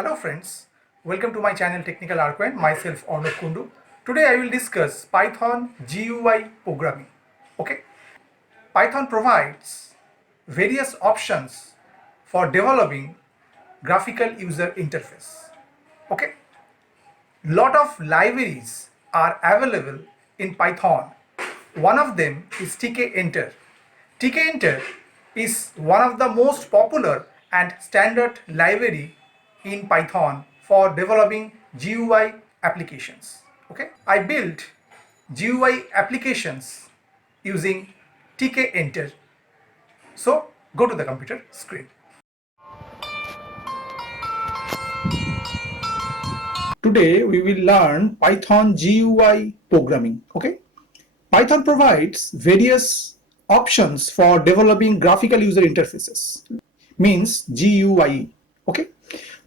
Hello friends, welcome to my channel Technical Arquine, myself Arnab Kundu. Today I will discuss Python GUI Programming. Okay, Python provides various options for developing graphical user interface. Okay, lot of libraries are available in Python. One of them is tk-enter. Tk-enter is one of the most popular and standard library in Python for developing GUI applications. Okay, I built GUI applications using tk-enter. So go to the computer screen. Today we will learn Python GUI programming. Okay, Python provides various options for developing graphical user interfaces, means GUI. Okay,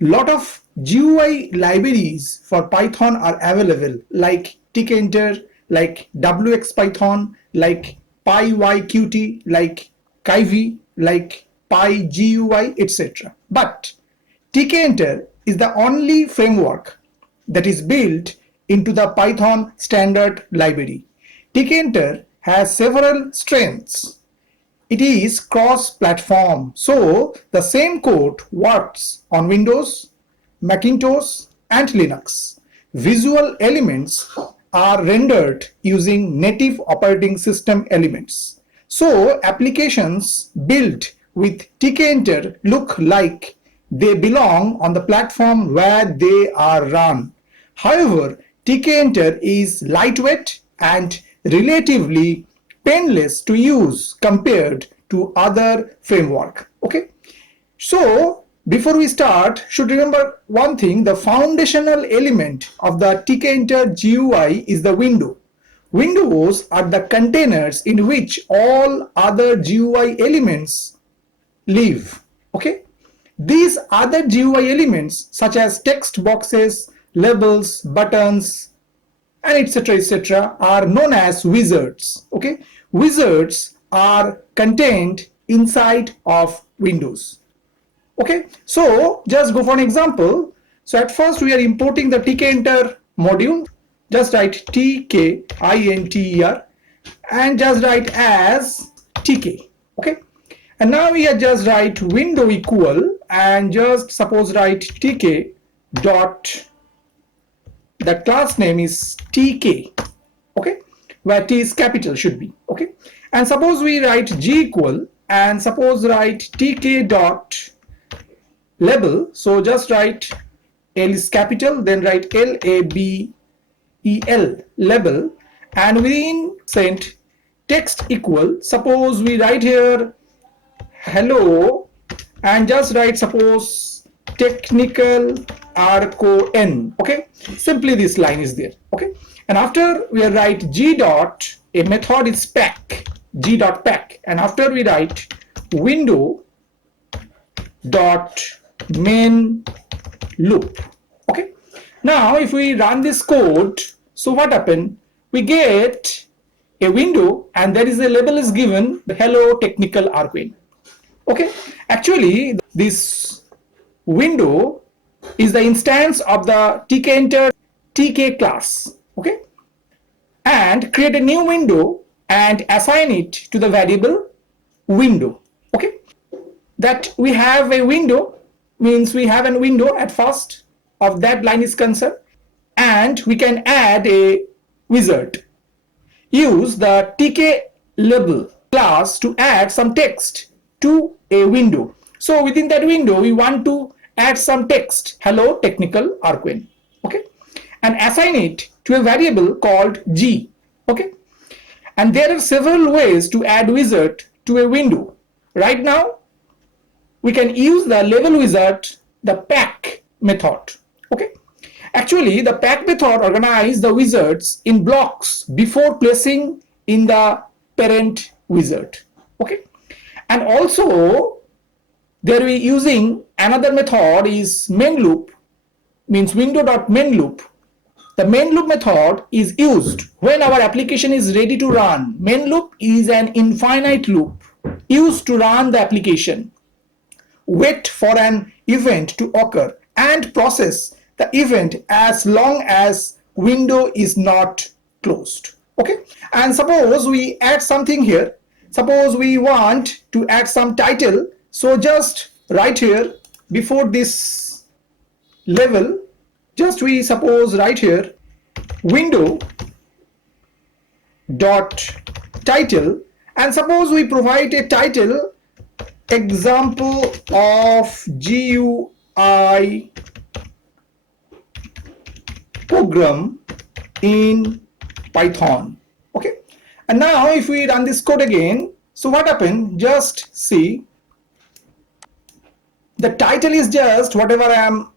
lot of GUI libraries for Python are available, like tk-enter, like wxPython, like pyqt, like kyv, like pygui, etc. But tk-enter is the only framework that is built into the Python standard library. Tk-enter has several strengths. It is cross-platform, so the same code works on Windows, Macintosh, and Linux. Visual elements are rendered using native operating system elements. So applications built with tk-enter look like they belong on the platform where they are run. However, tk-enter is lightweight and relatively painless to use compared to other framework. Okay, so before we start, should remember one thing: the foundational element of the tk-enter GUI is the window. Windows are the containers in which all other GUI elements live. Okay, these other GUI elements such as text boxes, labels, buttons, and etc. are known as wizards. Okay, wizards are contained inside of Windows. Okay, so just go for an example. So at first we are importing the tk-enter module. Just write tk-enter and just write as tk. Okay, and now we are just write window equal and just suppose write tk dot, the class name is tk. Okay, where t is capital should be. Okay, and suppose we write g equal and suppose write tk dot label. So just write L is capital, then write label, label, and within send text equal, suppose we write here hello and just write suppose technical arcon. Okay, simply this line is there. Okay, and after we write g dot, a method is pack, g dot pack, and after we write window dot main loop. Okay, now if we run this code, so what happened? We get a window and there is a label is given, hello technical arcon. Okay, actually this window is the instance of the tk-enter tk class. Okay, and create a new window and assign it to the variable window. Okay, that we have a window means we have a window at first of that line is concerned, and we can add a wizard. Use the tk label class to add some text to a window. So within that window we want to add some text, hello technical arcon. Okay, and assign it to a variable called g. Okay, and there are several ways to add wizard to a window. Right now we can use the label wizard, the pack method. Okay, actually the pack method organizes the wizards in blocks before placing in the parent wizard. Okay, and also there we using another method is main loop, means window.main loop. The main loop method is used when our application is ready to run. Main loop is an infinite loop used to run the application. Wait for an event to occur and process the event as long as window is not closed. Okay, and suppose we add something here. Suppose we want to add some title, so just right here before this level, just we suppose right here window dot title, and suppose we provide a title example of GUI program in Python. Okay, and now if we run this code again, so what happened? Just see, the title is just whatever I am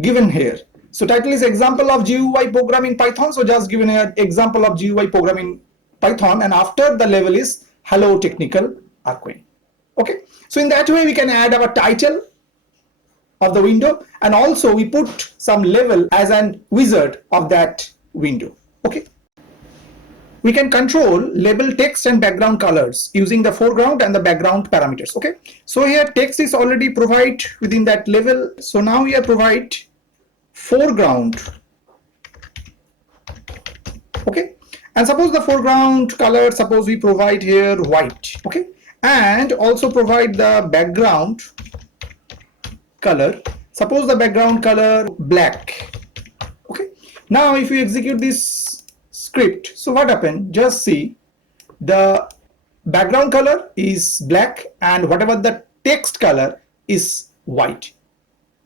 given here. So title is example of GUI program in Python, so just given here example of GUI program in Python, and after the level is hello technical arcane. Okay, so in that way we can add our title of the window, and also we put some level as an wizard of that window. Okay, we can control label text and background colors using the foreground and the background parameters. Okay, so here text is already provided within that level, so now we are provide foreground. Okay, and suppose the foreground color, suppose we provide here white. Okay, and also provide the background color, suppose the background color black. Okay, now if we execute this script, so what happened? Just see, the background color is black and whatever the text color is white.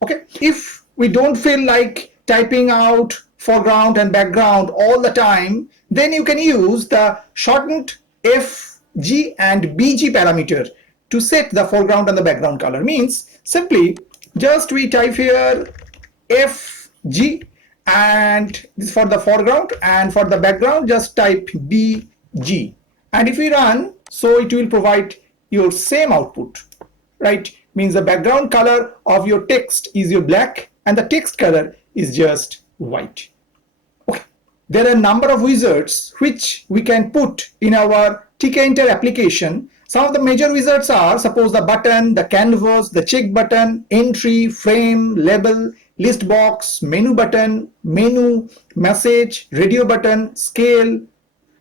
Okay, if we don't feel like typing out foreground and background all the time, then you can use the shortened FG and BG parameter to set the foreground and the background color. Means simply just we type here FG, and this for the foreground, and for the background just type BG, and if we run, so it will provide your same output, right? Means the background color of your text is your black and the text color is just white. Okay, there are a number of wizards which we can put in our Tkinter application. Some of the major wizards are, suppose the button, the canvas, the check button, entry, frame, label, list box, menu button, menu, message, radio button, scale,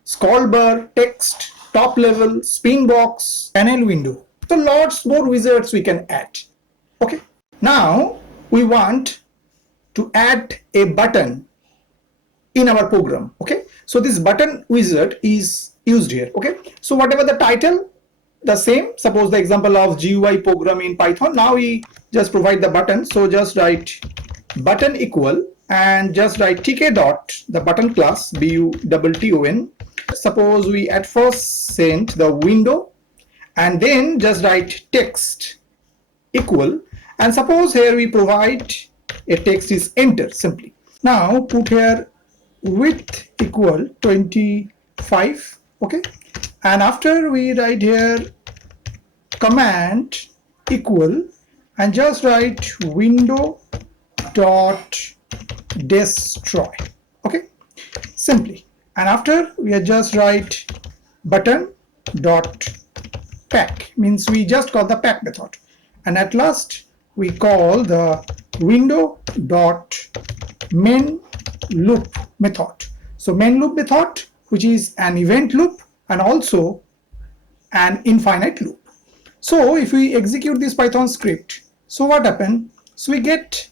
scroll bar, text, top level, spin box, panel window. So lots more wizards we can add. Okay, now we want to add a button in our program. Okay, so this button wizard is used here. Okay, so whatever the title, the same, suppose the example of GUI program in Python, now we just provide the button, so just write button equal and just write tk dot the button class button. Suppose we at first send the window and then just write text equal, and suppose here we provide a text is enter simply. Now put here width equal 25. Okay, and after we write here command equal and just write window dot destroy. Okay, simply, and after we are just write button dot pack, means we just call the pack method, and at last we call the window dot main loop method. So main loop method, which is an event loop and also an infinite loop. So if we execute this Python script, so what happened? So we get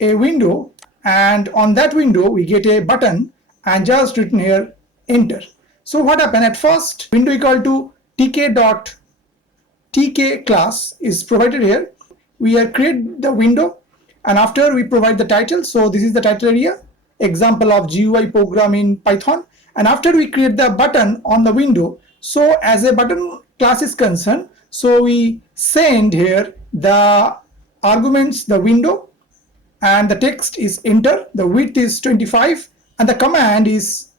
a window, and on that window we get a button and just written here enter. So what happened? At first window equal to tk dot tk class is provided here. We are create the window, and after we provide the title. So this is the title area, example of GUI program in Python, and after we create the button on the window. So as a button class is concerned, so we send here the arguments, the window, and the text is enter, the width is 25, and the command is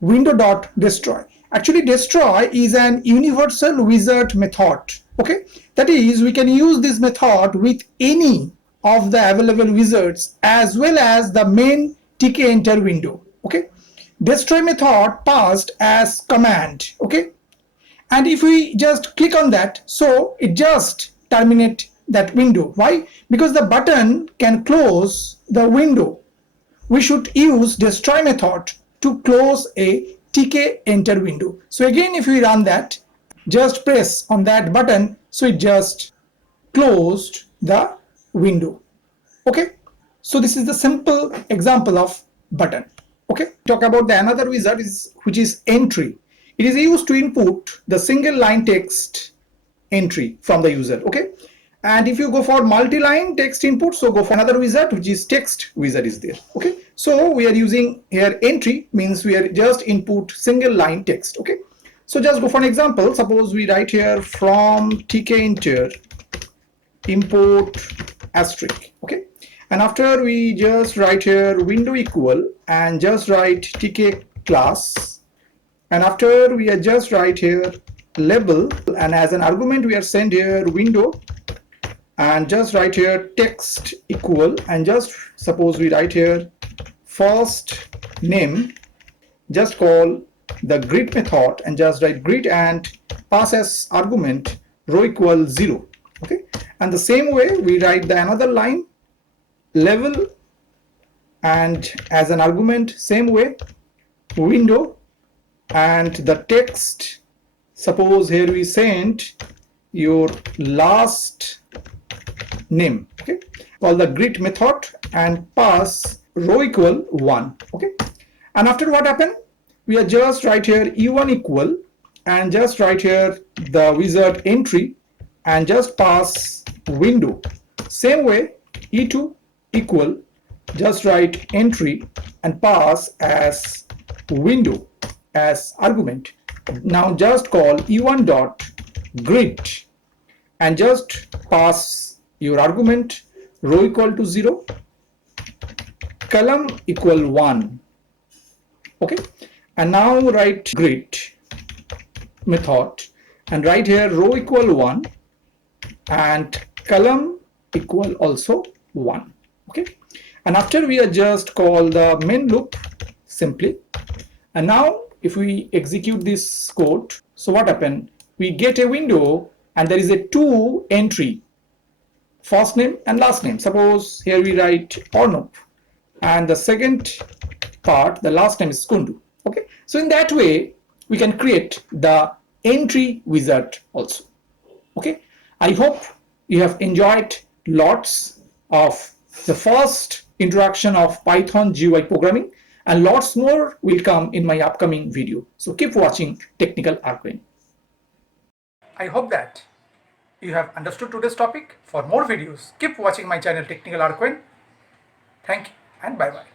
window dot destroy. Actually destroy is an universal wizard method. Okay, that is, we can use this method with any of the available wizards as well as the main tk enter window. Okay, destroy method passed as command. Okay, and if we just click on that, so it just terminate that window. Why? Because the button can close the window. We should use destroy method to close a TK enter window. So again, if we run that, just press on that button, so it just closed the window. Okay, so this is the simple example of button. Okay, talk about the another wizard which is entry. It is used to input the single line text entry from the user. Okay, and if you go for multi-line text input, so go for another wizard which is text wizard is there. Okay, so we are using here entry, means we are just input single line text. Okay, so just go for an example. Suppose we write here from TK enter import asterisk. Okay, and after we just write here window equal and just write TK class, and after we are just write here label, and as an argument we are send here window and just write here text equal, and just suppose we write here first name, just call the greet method and just write greet and pass as argument row equal 0. Okay, and the same way we write the another line level and as an argument same way window, and the text, suppose here we send your last name. Okay, call the greet method and pass row equal 1. Okay, and after what happened, we are just write here e1 equal and just write here the wizard entry and just pass window. Same way e2 equal, just write entry and pass as window as argument. Now just call e1 dot greet and just pass your argument row equal to 0, column equal 1. Okay, and now write greet method and write here row equal 1 and column equal also 1. Okay, and after we are just call the main loop simply, and now if we execute this code, so what happened, we get a window and there is a 2 entry, first name and last name. Suppose here we write Arnab and the second part, the last name is Kundu. Okay, so in that way we can create the entry wizard also. Okay, I hope you have enjoyed lots of the first introduction of Python GUI programming, and lots more will come in my upcoming video. So keep watching Technical Arquin. I hope that you have understood today's topic. For more videos, keep watching my channel Technical Arquin. Thank you and bye bye.